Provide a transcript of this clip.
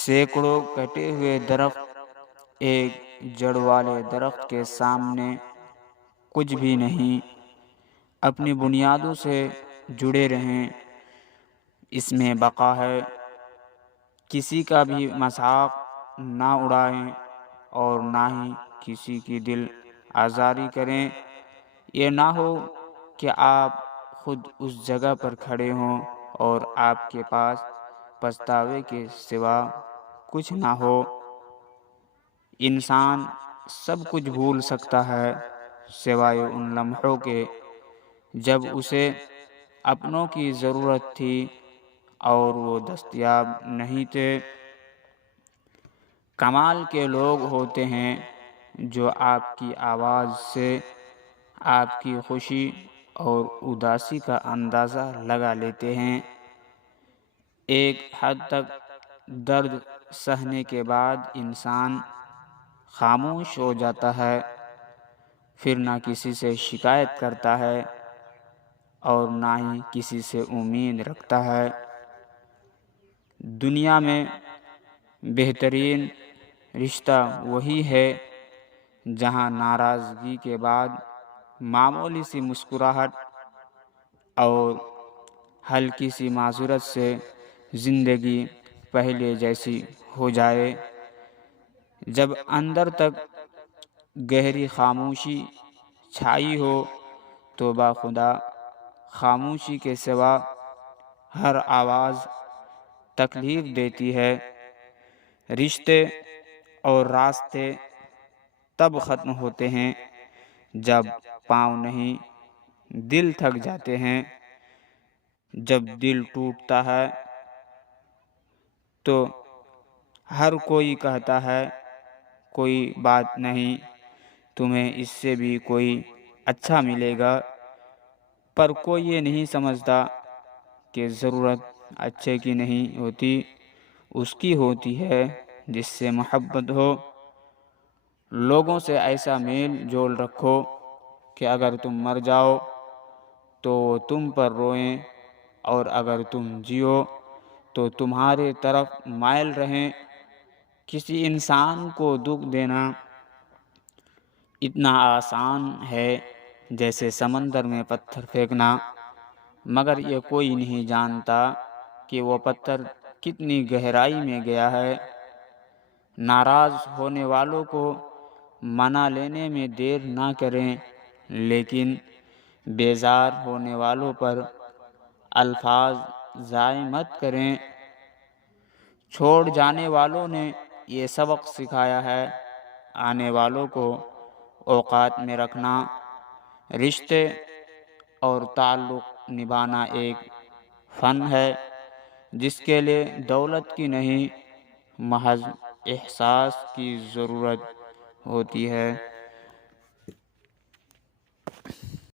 سینکڑوں کٹے ہوئے درخت ایک جڑ والے درخت کے سامنے کچھ بھی نہیں۔ اپنی بنیادوں سے جڑے رہیں، اس میں بقا ہے۔ کسی کا بھی مذاق نہ اڑائیں اور نہ ہی کسی کی دل آزاری کریں۔ یہ نہ ہو کہ آپ خود اس جگہ پر کھڑے ہوں اور آپ کے پاس پچھتاوے کے سوا کچھ نہ ہو۔ انسان سب کچھ بھول سکتا ہے سوائے ان لمحوں کے جب اسے اپنوں کی ضرورت تھی اور وہ دستیاب نہیں تھے۔ کمال کے لوگ ہوتے ہیں جو آپ کی آواز سے آپ کی خوشی اور اداسی کا اندازہ لگا لیتے ہیں۔ ایک حد تک درد سہنے کے بعد انسان خاموش ہو جاتا ہے، پھر نہ کسی سے شکایت کرتا ہے اور نہ ہی کسی سے امید رکھتا ہے۔ دنیا میں بہترین رشتہ وہی ہے جہاں ناراضگی کے بعد معمولی سی مسکراہٹ اور ہلکی سی معذرت سے زندگی پہلے جیسی ہو جائے۔ جب اندر تک گہری خاموشی چھائی ہو تو باخدا خاموشی کے سوا ہر آواز تکلیف دیتی ہے۔ رشتے اور راستے تب ختم ہوتے ہیں جب پاؤں نہیں دل تھک جاتے ہیں۔ جب دل ٹوٹتا ہے تو ہر کوئی کہتا ہے کوئی بات نہیں، تمہیں اس سے بھی کوئی اچھا ملے گا، پر کوئی یہ نہیں سمجھتا کہ ضرورت اچھے کی نہیں ہوتی، اس کی ہوتی ہے جس سے محبت ہو۔ لوگوں سے ایسا میل جول رکھو کہ اگر تم مر جاؤ تو وہ تم پر روئیں، اور اگر تم جیو تو تمہارے طرف مائل رہیں۔ کسی انسان کو دکھ دینا اتنا آسان ہے جیسے سمندر میں پتھر پھینکنا، مگر یہ کوئی نہیں جانتا کہ وہ پتھر کتنی گہرائی میں گیا ہے۔ ناراض ہونے والوں کو منا لینے میں دیر نہ کریں، لیکن بیزار ہونے والوں پر الفاظ ضائع مت کریں۔ چھوڑ جانے والوں نے یہ سبق سکھایا ہے، آنے والوں کو اوقات میں رکھنا۔ رشتے اور تعلق نبھانا ایک فن ہے جس کے لیے دولت کی نہیں، محض احساس کی ضرورت ہوتی ہے۔